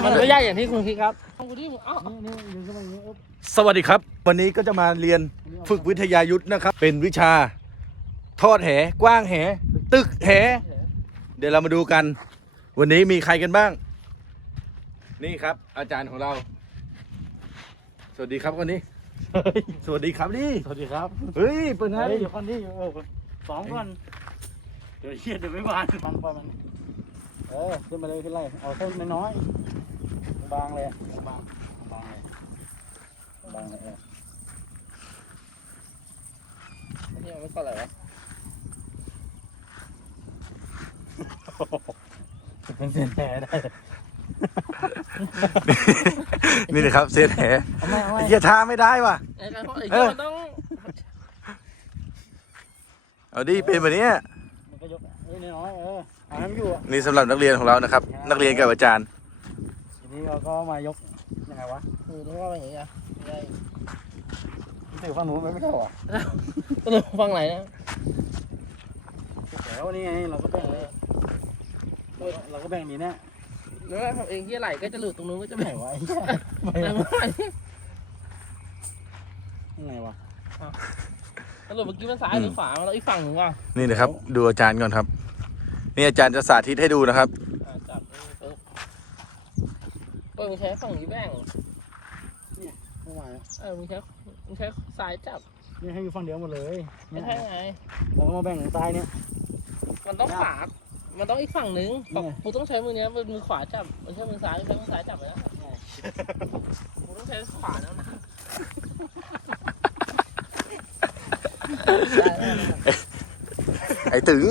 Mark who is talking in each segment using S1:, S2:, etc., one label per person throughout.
S1: มันไม่ยากอย่างที่คุณคิดครับ
S2: สวัสดีครับวันนี้ก็จะมาเรียนฝึกวิทยายุทธ์นะครับเป็นวิชาทอดแหกว้างแหตึกแหเดี๋ยวเรามาดูกัน วันนี้มีใครกันบ้างนี่ครับอาจารย์ของเราสวัสดีครับคนนี้สวัสดีครับนี่
S1: สวัสดีครับ
S2: เฮ้ยเปิดนะ
S1: เดี๋ยวคนนี้ซ้อมก่อนเดี๋ยวเฮียเดี๋ยวไม่บานมันปล่อยมันขึ้นมาเลยขึ้นไรเอาเส้นน้อยบางเลยบางเลยนี่ไม่ก็อะไรวะเป็นเส้นแผลได้
S2: นี่นะครับเศษแหเฮียท่าไม่ได้ว่ะ
S1: มันต้อง
S2: เอาดิเป็นแบบนี้
S1: มันก็ยกน้อยเอาให้มันอยู่
S2: นี่สำหรับนักเรียนของเรานะครับนักเรียนกับอาจารย์
S1: ทีนี้เราก็มายกยังไงวะนี่ว่าเป็นอย่างนี้ได้ถือฝั่งนู้นไม่ใช่หรอต้องฝั่งไหนนะแล้วนี่ไงเราก็แบ่งนี้เนี่ยแล้วทำเองที่ไหลก็จะหลุดตรงนู้นก็จะแบ่งไว้ยังไงวะสรุปเมื่อกี้มันซ้ายหรือขวาแล้วอีกฝั่งหนึ่งว่ะ
S2: นี่นะครับดูอาจารย์ก่อนครับนี่อาจารย์จะสาธิตให้ดูนะครับ
S1: จับมึงใช้ฝั่งนี้แบ่งนี่ไม่ไหวมึงใช้ซ้ายจับนี่ให้อยู่ฝั่งเดียวหมดเลยไม่ใช่ไงเราก็มาแบ่งซ้ายเนี่ยมันต้องขวามันต้องอีกฝั่งนึงกูต้องใช้มือเนี้ยมือขวาจับมันใช้มือซ้ายใช้มือซ้ายจับไปแล้วกูต้องใช้ขวาแล้วนะ
S2: ไอ้ตึง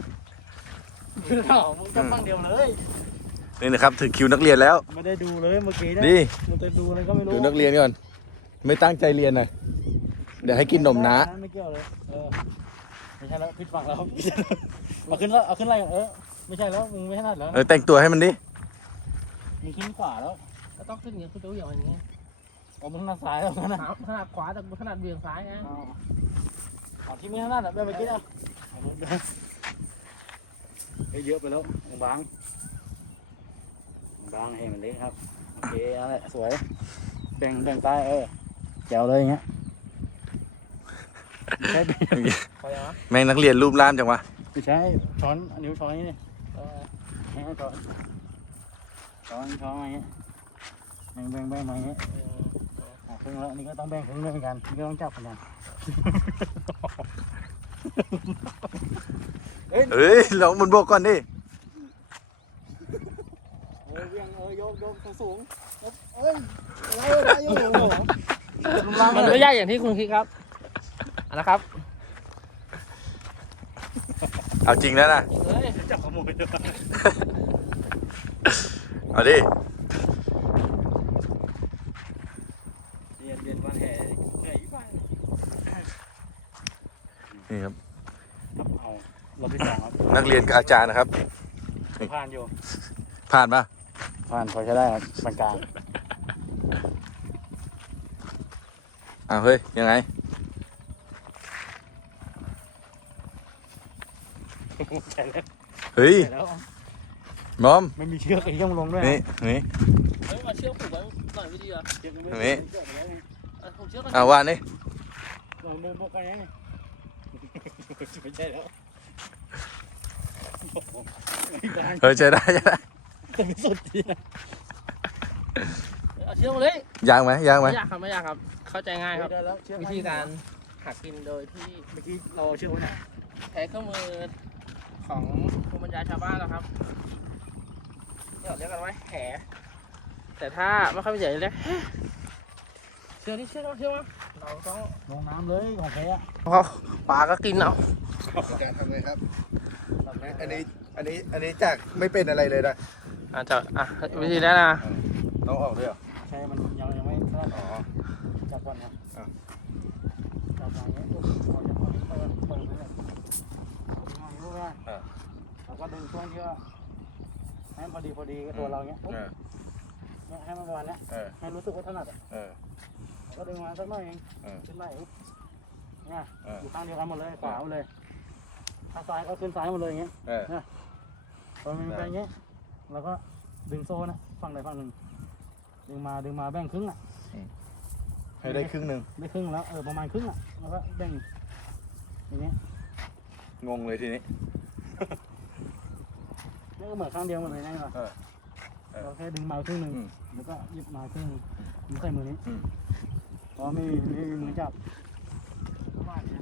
S1: มึงจับฝั่งเดียวเลย
S2: นี่นะครับถึงคิวนักเรียนแล้ว
S1: ไม่ได้ดูเลยเมื่อกี้
S2: ดิ
S1: มันจะดูอะไรก็ไม่รู้
S2: ดูนักเรียนก่อนไม่ตั้งใจเรียนนะเดี๋ยวให้กินนมนะ
S1: ไม่เกี่ยวเลยไม่ใช่แล้วผิดฝั่งแล้วเอาขึ้นแล้วเอาขึ้นอะไรไม่ใช่แล้วมึงไม่ถนัดแล้ว
S2: แต่งตัวให้มันดิ
S1: มึงขึ้นขวาแล้วก็ต้องขึ้นอย่างนี้ขึ้นตัวอย่างนี้มึงถนัดซ้ายแล้วถนัดขวาแต่มึงถนัดเบี่ยงซ้ายไงที่ไม่ถนัดแบบเมื่อกี้นะเยอะไปแล้วบางให้มันเล็กครับโอเคอะไรสวยแบ่งใต้แจ๋วเลยอย่างเงี้ย
S2: แม่งนักเรียนรูปร่ามจังวะ
S1: ไม่ใช่ช้อนนิ้วช้อนนี่ให้ช้อนมาอย่างเงี้ยแบ่งมาอย่างเงี้ยครึ่งแล้วนี่ก็ต้องแบ่งครึ่งด้วยเหมือนกันนี่ก็ต้องจับเหมือนกัน
S2: เฮ้ยลองบนบกก่อนดิ
S1: ยกสูงมันไม่ยากอย่างที่คุณคิดครับนะครับ
S2: เอาจริงแล้วนะ
S1: จับขโมยด้วย
S2: เอาดิ
S1: เรียนวันแห่เหนื่อยไป
S2: นี่ครับ
S1: เอาเราไปสองครับ
S2: นักเรียนกับอาจารย์นะครับ
S1: ผ่านอยู่
S2: ผ่านปะ
S1: ผ่านพอใช้ได้ครับปานกลาง
S2: เฮ้ยยังไงเฮ้ยมอม
S1: ไม่มีเชือกไอ้ยังลงด้วย
S2: นี่
S1: มาเชือกผูกไว้หน่อยไม่ดีอ่ะ
S2: นี่ว่านี่
S1: ลองเดินโบกกันไงไม่ใช่แล้ว
S2: ใช่ได้
S1: แต่ไม่สุดทีนะเชือกเลย
S2: ยากไหม
S1: ไม่ยากครับเข้าใจง่ายครับวิธีการหักกินโดยที่เมื่อกี้เราเชือกไว้ไหนใช้เครื่องมือของภูมิปัญญาชาวบ้านแล้วครับเรียกกันว่าแหแต่ถ้าไม่ค่อยเป็นใหญ่เรียกเชือกเราต้องลงน้ำเลยของแหเขาปลาก็กินเอา
S2: การทำไงครับอันนี้จากไม่เป็นอะไรเลยนะ
S1: วิธีนั้นนะ
S2: ต้องออกด้วยเหรอ
S1: ใช่มันยังไม่จับก่อนครับจับอย่างนี้เราจะเปิดเลยเราก็ดึงช่วงที่ว่าให้พอดีกับตัวเราเนี้ยให้มันประมาณนี้ให้รู้สึกว่าถนัดก็ดึงมาสักหน่อยเองขึ้นไหลเนี่ยอยู่ข้างเดียวกันหมดเลยขวาหมดเลยข้างซ้ายก็ขึ้นซ้ายหมดเลยอย่างเงี้ยพอมันเป็นอย่างเงี้ยเราก็ดึงโซ่นะ
S3: ฝั่งใดฝั่งหนึ่งดึงมาแบ่งครึ่งอ่ะ
S2: ให้ได้ครึ่งหนึ่ง
S3: ได้ครึ่งแล้วประมาณครึ่งอ่ะแล้วก็แบ่งอย่างเงี้ย
S2: งงเลยทีนี้
S3: นี่ก็เหมือนข้างเดียวหมดเลยนะ
S2: เออ
S3: เราแค่ดึงมาครึ่งหนึ่ง
S2: อืม
S3: แล้วก็หยิบมาครึ่งหนึ่งมันใส่มือนี้
S2: อืม
S3: เพราะไม่มีมือจับประมาณนี้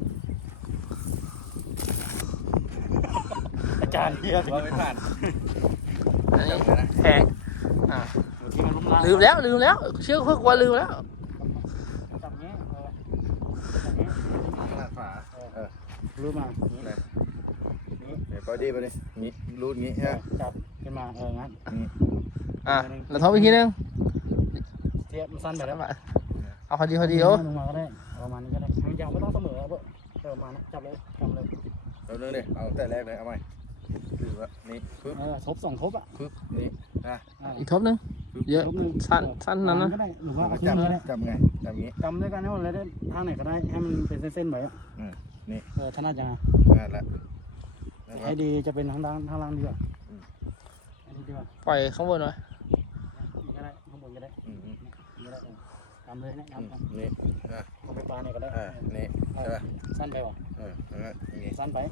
S3: อาจารย์เฮีย
S2: ว่าไม่ผ่าน
S1: อันนี้
S2: จำเลยนะ
S1: แหก
S3: ที่มันล้มล้าง
S1: ลืมแล้วเชื่อเพื่อกว่าลืมแล้ว
S3: จับเงี้ยจับเงี้ย
S2: ขนาดฝาเออ
S3: รูดมาอย่างนี้
S2: เดี๋ยวไปดิงี้รูดงี้ฮะ
S3: จับขึ้นมางั้น
S1: เราทบอีกทีนึง
S3: เทียบมันสั้นไปแล้ว
S1: เอาพอดีโอ้
S3: ลงมาก็ได้ประมาณนี้ก็ได้มันยาวไม่ต้องเสมอเพื่อประมาณนั้นจับเลย
S2: เราเรื่องดิเอาแต่แรกเลยเอาใหม่คือว่านี่ปึ๊บ
S3: ทบ2ทบอ่ะ
S2: ปึ๊บนี่นะ
S1: อีกทบนึงเยอะสั้นนั้นนะ
S3: ก็ได้หรือว่าเอา
S2: จั
S3: ขึ้
S2: บ
S3: นมาได้
S2: จับไงจับงี้
S3: กำด้วยกันให้หมดเลยได้ทางไหนก็ได้ให้มันเป็นเส้นๆไว้อ่ะ
S2: นี่
S3: ถนัดยังไง
S2: นั่นแหละ
S3: ให้ดีจะเป็นทางล่างดีกว่าอันนี้ดีกว่า
S1: ปล่อยข้างบนหน่อย
S3: นี่ก็ได้ข้างบนก็ได้ก็ได้กำเลยนะกำ
S2: นี่
S3: เอาไปปลาเนี่ยก็ได้
S2: นี่ใช่ป่ะ
S3: สั้นไปวะ
S2: นี่
S3: สั้นไป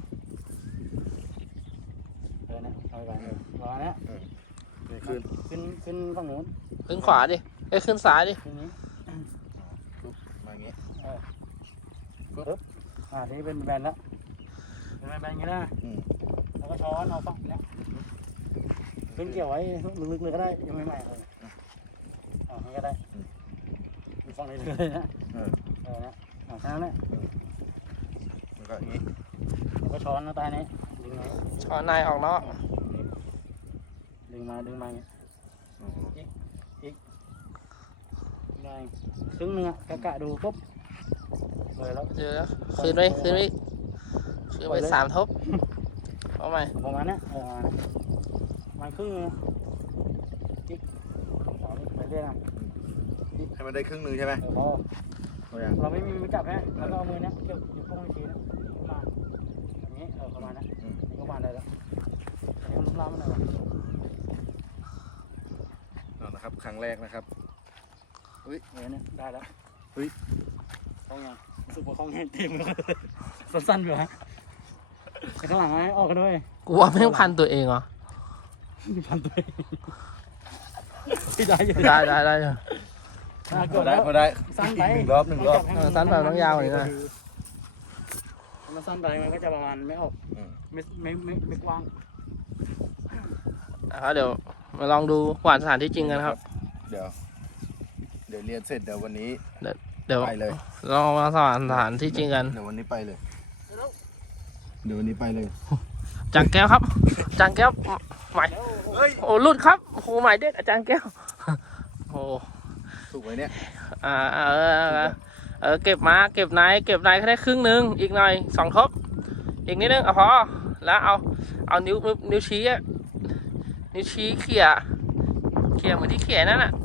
S3: นะเอาไปประมาณนี้
S2: นี่ขึ้น
S3: ขึ้นฝั่งโน้น
S1: ขึ้นขวาดิขึ้นซ้ายดิ
S3: ขึ้นนี้
S2: มาอย่างงี้
S3: ทีนี้เป็นแบนแล้วเป็นแบนอย่างนี้นะแล้วก็ช้อนเอาฝั่งนี้ขึ้นเกี่ยวไว้ลึกๆเลยก็ได้ยังไม่ใหม่เลยนี่ก็ได้ฝั่งนี้เลยนะนะแค่นั้นแหละ
S2: แล้วก็อย่างงี้
S3: แล้วก็ช้อนแล้วใต้นี้ดึงมา
S1: ช้อนนายออกนอก
S3: ดึงมาอีกครึ่งนึงอ่ะกะดูปุ๊บเลยแล้ว
S1: เจอแล้วคืนไป3 ทบเอาใหม่
S3: ประมาณนี้มันครึ่งอีกไปเรื่อยนะ
S2: ให้มันได้ครึ่งหนึ่งใช่ไหม
S3: พอ
S2: เอาอย่าง
S3: เราไม่มีมือจับฮะแล้วก็เอามือเนี้ยเกี่ยวอยู่ตรงทีนะมาอย่างนี้ประมาณนั้นก็วางได้แล้วอันนี้มันล้มล้างมันหน่อยวะ
S2: นะครับครั้งแรกนะครับ
S3: เนี่ยได้แล้วคล้องยังรู้สึกว่าคล้องแห้งเต็มเลยสั้นๆอยู่ฮะข้างหลังให้ออกกันด้วย
S1: กูว่าไม่พันตัวเองเหรอ
S3: พันตัวได้อยู่
S1: ได้
S2: พอได้
S3: สั้นไป
S2: หนึ่งรอบ
S1: สั้นไปต้องยาวกว่านี้นะ
S3: มันสั้นไปมันก็จะประมาณไม่ออกไม่กว้าง
S1: เดี๋ยวมาลองดูหวานสถานที่จริงกันครับ
S2: เดี๋ยวเรียนเสร็จเดี๋ยววันนี้
S1: เดี๋ยว
S2: ไปเลย
S1: ลองมาสอนสถานที่จริงกัน
S2: เดี๋ยววันนี้ไปเลย เดี๋ยววันนี้ไปเลย
S1: จางแก้วครับจางแก้วใหม่โอ้หลุดครับโอ้ใหม่เด็ดอาจารย์แก้วโอ้
S2: ถูกไหมเนี่ย
S1: เก็บในแค่ได้ครึ่งนึงอีกหน่อย2 ทบอีกนิดนึงพอแล้วเอานิ้วชี้เขี่ยเหมือนที่เขี่ยนั่นน่ะ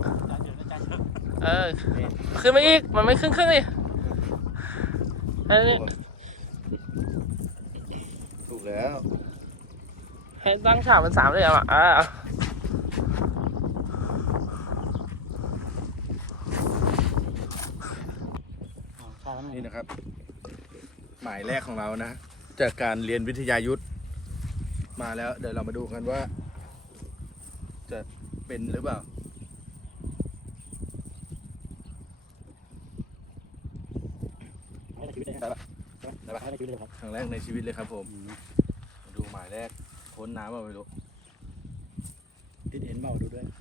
S1: ขึ้นมาอีกมันไม่ครึ่งดิอันนี้
S2: ถูกแล้ว
S1: ให้ตั้งฉากเป็น3เลยอ่ะ
S2: นี่นะครับ หมายแรกของเรานะ จากการเรียนวิทยายุทธมาแล้ว เดี๋ยวเรามาดูกันว่า จะเป็นหรือเปล่าได้ปะครั้งแรกในชีวิตเลยครับผมมาดูหมายแรกพ้นน้ำมาไม่รู้
S3: ติดเอ็นเบาดูด้วย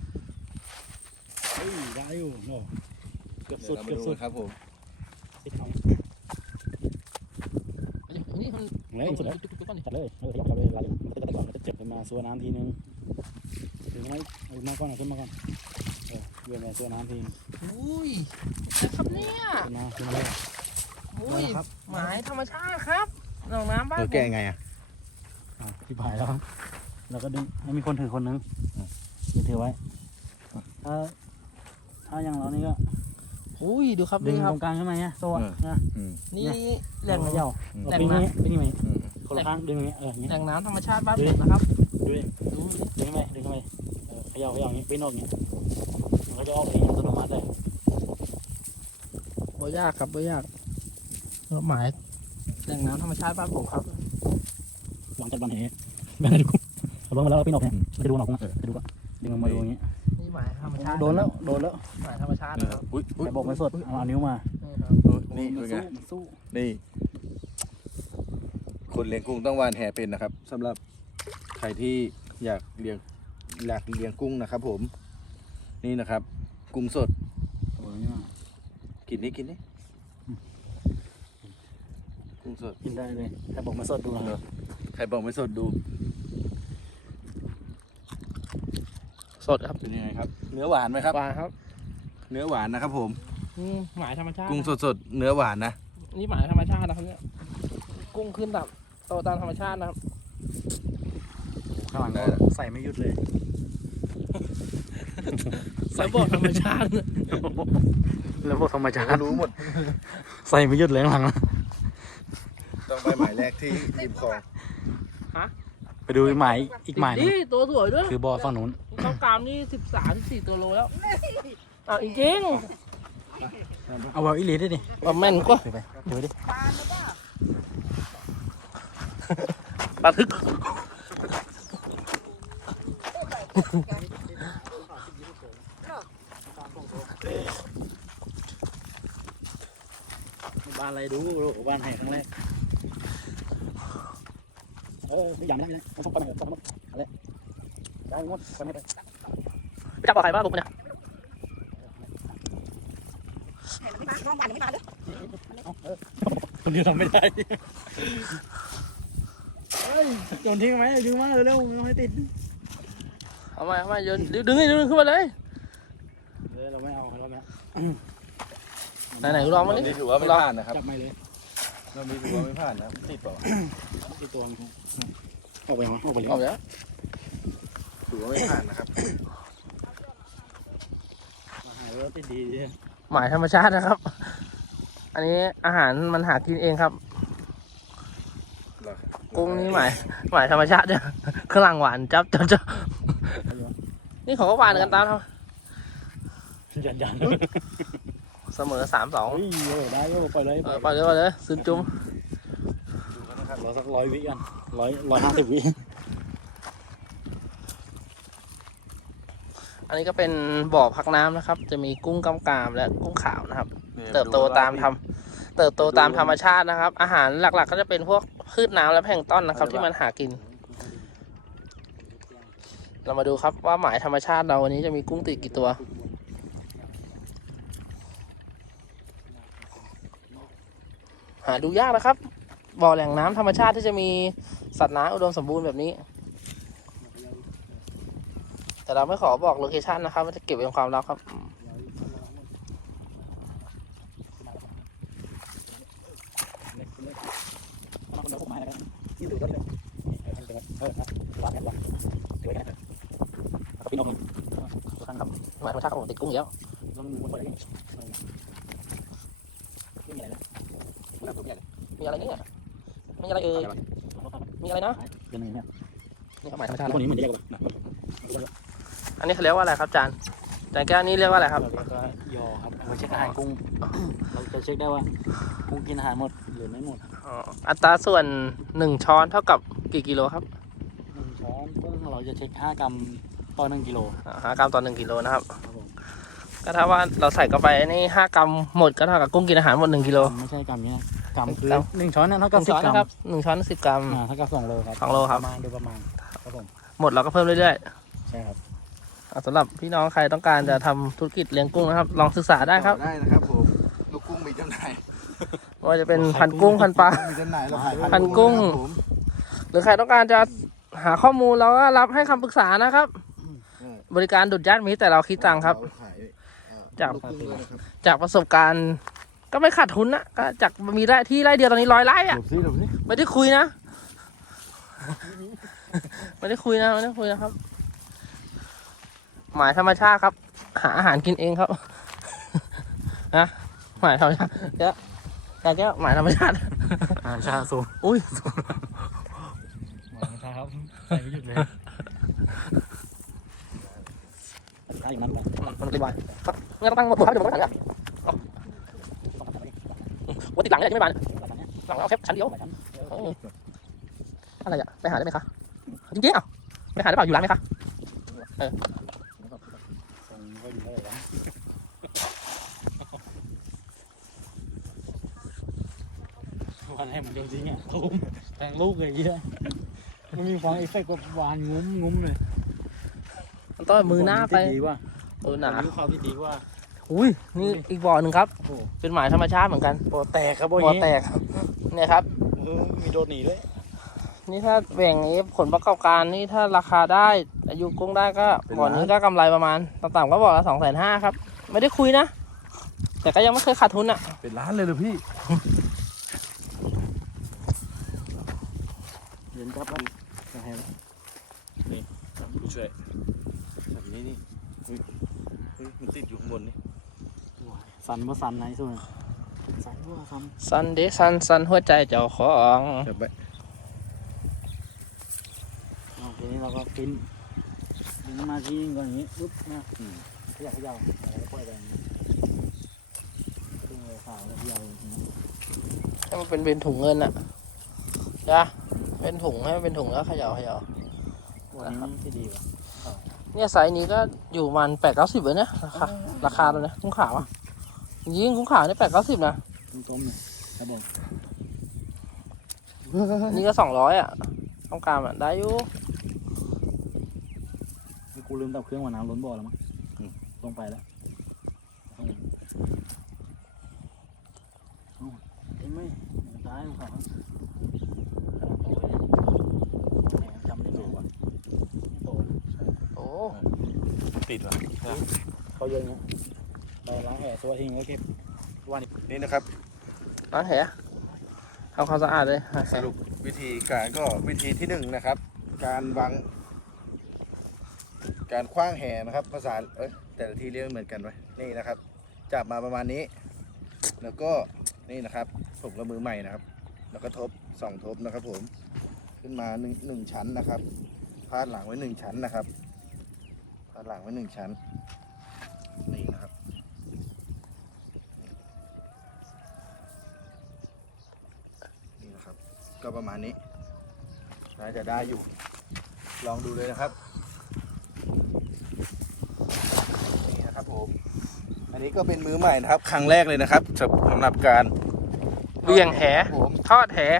S3: ได้อยู่โน่เกือบสุด
S2: เดี๋ยวเรามาดูครับผม
S3: ติดเอา
S1: นี่มัน
S3: เลยสุดแล้วจัดเลยขยับเราเลยเราจะก่อนเราจะเจ็บมาซัวน้ำทีนึงถึงไหมมาก่อนขึ้นมาก่อนเวียนมาซัวน้ำที
S1: อุ้ยนะครับเนี่ย
S3: ขึ้นมาเลย
S1: อุ้ยหมายธรรมชาติครับหนองน้ำบ้าน
S2: แก้ไงอ่ะ
S3: ที่ผายแล้วเราก็ดึงให้มีคนถือคนนึงถือไว้ถ้าอย่างเรานี่ก็
S1: อุ้ยดูครับ
S3: ดึง
S1: นี่ค
S3: ต
S1: รับ
S3: รงกลางขึ้นมาเนี่ยโซ่นะ
S1: นี่แห
S3: แร
S1: ล่
S3: ง
S1: ง
S3: มาเยาว์เป็นนี้เป็นยังไงคนละข้างดึงอย่างเงี้ยอย่างเงี้ย
S1: แหล่งน้ำธรรมชาติบ้านผมนะครับ
S3: ดึงเข้าไปขย่าอย่างนี้ปิ้นออกอย่างนี้มันก็จะออกเองอัตโนมัติเลย
S1: บ่ยากครับบ่ยากหมายแหล่งน้ำธรรมชาติบ้านผมครับ
S3: หลังจากบันเหแบ่งให้ดูเอาลงมาแล้วเอาปิ้นออกเนี่ยมันจะดูหนอกกุ้งไปดูก่อนดึงมาดูอย่างนี้
S1: นี่หมายธรรมชาติ
S3: โดนแล้ว
S1: หมายธรรมชาตินะครับ
S2: อุ้ย
S3: แต่บอกไม่สดเอานิ้วมา
S1: นี่ครับ
S2: นี่
S3: มั
S2: เป็นไง
S3: มันสู้
S2: นี่ คนเลี้ยงกุ้งต้องวานแหเป็นนะครับสำหรับใครที่อยากเลี้ยงกุ้งนะครับ ผม นี่นะครับ กุ้งสด
S3: โอ้ยนี่มา
S2: กินนี่กุ้งสด
S3: กินได้เลยแต่บอกไม่สดดูนะ
S2: ใครบอกไม่สดดู
S1: สดครับ
S2: เป็นยังไงครับ เนื้อหวานไหมครับ
S1: ปลาครับ
S2: เนื้อหวานนะครับ ผม
S1: นี่หมายธรรมชาติ
S2: กุ้งสดๆเนื้อหวานนะ
S1: นี่หมายธรรมชาตินะครับเนี่ยกุ้งขึ้นแบบโตตามธรรมชาตินะครับ
S3: ข้างหลังก็ใส่ไม่หยุดเลย
S1: แล้วบอกธรรมชาติ
S3: แล้วพวกธรรมชา
S2: ก็
S3: ติ
S2: รู้หมด
S3: ใส่ไม่หยุดเลยข้างหลัง
S2: ต้องไปหมายแรกที่ริมคลอง
S3: ไปดูอีกหมายอีกหมายหนึง
S1: นี่ตัวสวยด้วย
S3: คือบ่อฝั่งนู้น
S1: ข้าวกรามนี่13-14ตัวโลแล้วอ่ะจริง
S3: เอาแบบอีหลีได้ดิ
S1: ๆว่าแม่นกว่า
S3: ไปดูดิ
S1: ปลาทึก
S3: บ้านอะไรดูบ้านไหนครั้งแรกไม่ยำแล้วไม่ต้องไปไหนต้องไปอะไรได้หมดไปไหนไป
S1: ไปจับปลาไข่บ้างผมเนี่ย
S3: คนเดียวทำไม่ได้โยนทิ้งไหมดึงมาเร็วๆไม่ให้ติด
S1: เอามาโยนดึงขึ้นมาเลย
S3: เราไม่เอาเราไม่
S1: ไหนๆลองมาดิ
S2: นี่ถือว่าไม่ผ่านนะครับ
S3: จับไม่เลย
S2: เรามีถือว่าไม่ผ่านนะติดต่อ
S3: ที่ตัวมันออกไปมั้งออกไปเลย
S1: เอาแล้ว
S2: ถือว่าไม่ผ่านนะครับ
S3: มาหายแล้วติดดีเลย
S1: หมายธรรมชาตินะครับ อันนี้อาหารมันหากินเองครับกุ้งนี่หมายธรรมชาติเนี่ยข้างหลังหวานจับนี่เขาก็หวานกันตามท
S3: ยัน
S1: ำเสมอ3-2
S3: เฮ้ยได้ก็ปล่อยเลย
S1: ไปเลยซึนจุ้ม
S3: รอสัก100 วิกัน150 วิ
S1: อันนี้ก็เป็นบ่อพักน้ำนะครับ จะมีกุ้งกำกามและกุ้งขาวนะครับ เติบโตตามธรรมชาตินะครับ อาหารหลักๆก็จะเป็นพวกพืชน้ำและแพลงก์ต้นนะครับ ที่มันหากิน เรามาดูครับว่าหมายธรรมชาติเราวันนี้จะมีกุ้งติดกี่ตัว หาดูยากนะครับ บ่อแหล่งน้ำธรรมชาติที่จะมีสัตว์น้ำอุดมสมบูรณ์แบบนี้ แต่เราไม่ขอบอกโลเคชันนะครับมันจะเก็บเป็นความลับครับ หมายธรรมชาติของผมติดกุ้งเยอะมีอะไรเนี่ยมีอะไรเอ่ยมีอะไรนะนี่หมายธรรมชาติ
S3: คนนี้เหมือนเรียกว่า
S1: อันนี้เขาเรียกว่าอะไรครับจานแก้วนี้เรียกว่าอะไรครับ
S3: เราก็ยอครับเราเช็คอาหารกุ้งเราจะเช็คได้ว่ากุ้งกินอาหารหมดหรือไม่หมด
S1: อัตราส่วน1ช้อนเท่ากับกี่กิโลครับ
S3: 1 ช้อนกุ้งเราจะเช็ค5 กรัมต่อ1 กิโล
S1: 5 กรัมต่อ1 กิโลนะครับก็ถ้าว่าเราใส่เข้าไปนี่5 กรัมหมดก็เท่ากับกุ้งกินอาหารหมด1 กิโล
S3: ไม่ใช่กรัมนี้กรัมคือ1 ช้อนนั่นเท่ากับ
S1: 1 ช้อน
S3: 10 กรั
S1: นะ
S3: ม
S1: ครับ1ช้อน10 กรัม
S3: เท่ากับ2 โลครับ
S1: 2 โลครับ
S3: โดยประมาณครับผม
S1: หมดเราก็เพิ่มเรื่อย
S3: ใช่ครับ
S1: ๆสำหรับพี่น้องใครต้องการจะทำธุรกิจเลี้ยงกุ้งนะครับ ลองศึกษาได้ครับ
S2: ได้นะครับผมลูกกุ้งมีจำหน่าย
S1: ว่าจะเป็นพันกุ้งพันปลา
S2: มีจำหน่ายเราขาย
S1: พันกุ้ง
S2: นะครับผม
S1: หรือใครต้องการจะหาข้อมูลเราก็รับให้คำปรึกษานะครับ บริการดุดญาติมิตรแต่เราคิดตังค์ครับ
S2: เขาย
S1: จาก
S2: ลูกกุ้งด้วยนะครับ
S1: จากประสบการณ์ก็ไม่ขาดทุนนะก็จากมีไร่ที่ไร่เดียวตอนนี้100 ไร่อะ
S2: หลบสิหลบสิ
S1: ไม่ได้คุยนะ ไม่ได้คุยนะครับ หมายธรรมชาติครับ หาอาหารกินเองครับ นะหมายธรรมชาติแก้วหมายธรรมชาติ
S3: ชาสูง
S1: อุ้ย
S3: ชาครับใส่ไม่หยุดเลยถ้าอยู่นั้นไป
S1: มันเป็นวายงั้นต้องตั้งหมดครับเดี๋ยวมันก็ถังอ่ะวันติดหลังเนี่ยไม่บานหลังเราแค่ชั้นเดียวอะไรอ่ะไปหาได้ไหมคะจริงๆอ่ะไปหาได้เปล่าอยู่ร้านไหมคะ
S3: ก็อยู่ได้แล้ววันแรกมันจริงอ่ะตูมแทงลูกเลยยี่มันมีความเอฟเฟกต์แบบหวานงุ้มเลย
S1: มันต้องมือหน้าไป
S3: ดีว่ะ
S1: หนา
S3: มีความที่ดีว่า
S1: อุ้ยนี่อีกบ่อหนึ่งครับ
S3: โอ้โห
S1: เป็นหมายธรรมชาติเหมือนกัน
S3: บ่อแตกครับ
S1: บ่อแตกเนี่ยครับ
S3: มีโดดหนีด้วย
S1: นี่ถ้าแบ่งนี้ผลประกอบการนี่ถ้าราคาได้อายุกุ้งได้ก็บ่อนี้ก็กำไรประมาณต่ำๆก็บ่อละ250,000ครับไม่ได้คุยนะ แต่ก็ยังไม่เคยขาดทุนอ่ะ
S2: เป็นล้านเลยเหรอพี่
S3: เดินกลับแล้วจะให้แล้ว
S2: นี่ผู้ช่วยแบบนี้นี่เฮ้ยมันติดอยู่ข้างบนนี่
S3: สันบ่สันไหนส่วนสันบ่สัน
S1: ซันเดซันหัวใจเจ้าของ
S2: จับไป
S3: ทีนี้เราก็ปิ้นดึงมาทีก่อนอย่างนี้ปุ๊บนะขยับแล้วปล่อยไปอย่างนี้ดึงเลยขาวแล้วขยับอย่างนี้
S1: ให้มันเป็นถุงเงินอ่ะจ้ะเป็นถุงให้มันเป็นถุงแล้วเขย่า
S3: วันนี้ที่ดีว่ะ
S1: เนี่ยไซส์นี้ก็อยู่ประมัน8-90เลยเนี่ยราคาเลยนะกุ้งขาวอ่ะจริงๆกุ้งขาวนี่8-90นะ
S3: ต้มเลยครับผม
S1: นี่ก็200อ่ะต้องการอ่ะได้อยู่
S3: กูลืมดับเครื่องว่าน้ำล้นบ่อแล้วมั้งลงไปแล้วเห็นไหมตายของเขาจำได้ถูกว่ะโต
S1: โอ้
S2: ติดวะ
S3: เขาเยอะเงี้ยไปล้างแผลตัวเองแล้วเก็บวัน
S2: นี่นะครับ
S1: ล้างแผลทำความสะอาดเลย
S2: สรุปวิธีการก็วิธีที่1นะครับ การวางการคว้างแหนะครับภาษาแต่ละที่เรียกไม่เหมือนกันไว้นี่นะครับ จับมาประมาณนี้ แล้วก็นี่นะครับผมก็มือใหม่นะครับ แล้วก็ทบ2ทบนะครับผมขึ้นมาหนึ่งชั้นนะครับพาดหลังไว้1ชั้นนะครับพาดหลังไว้1ชั้นนี่นะครับนี่นะครับ ก็ประมาณนี้น่าจะได้อยู่ลองดูเลยนะครับนี่นะครับผมอันนี้ก็เป็นมือใหม่นะครับครั้งแรกเลยนะครับสำหรับการ
S1: เบี่ยงแห
S2: ผม
S1: ทอดแห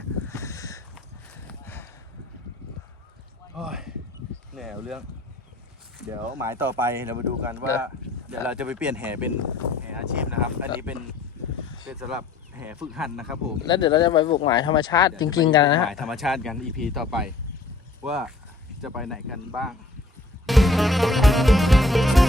S2: โอ้ยเหนื่อยเอาเรื่อง เดี๋ยวหมายต่อไปเรามาดูกันว่า เดี๋ยวเราจะไปเปลี่ยนแหเป็นแหอาชีพนะครับ อันนี้เป็นสำหรับแหฝึกหัดนะครับผม
S1: แล้วเดี๋ยวเราจะไปบุกหมายธรรมชาติจริงๆกันนะฮะ
S2: หมายธรรมชาติกัน EP ต่อไป ว่าจะไปไหนกันบ้าง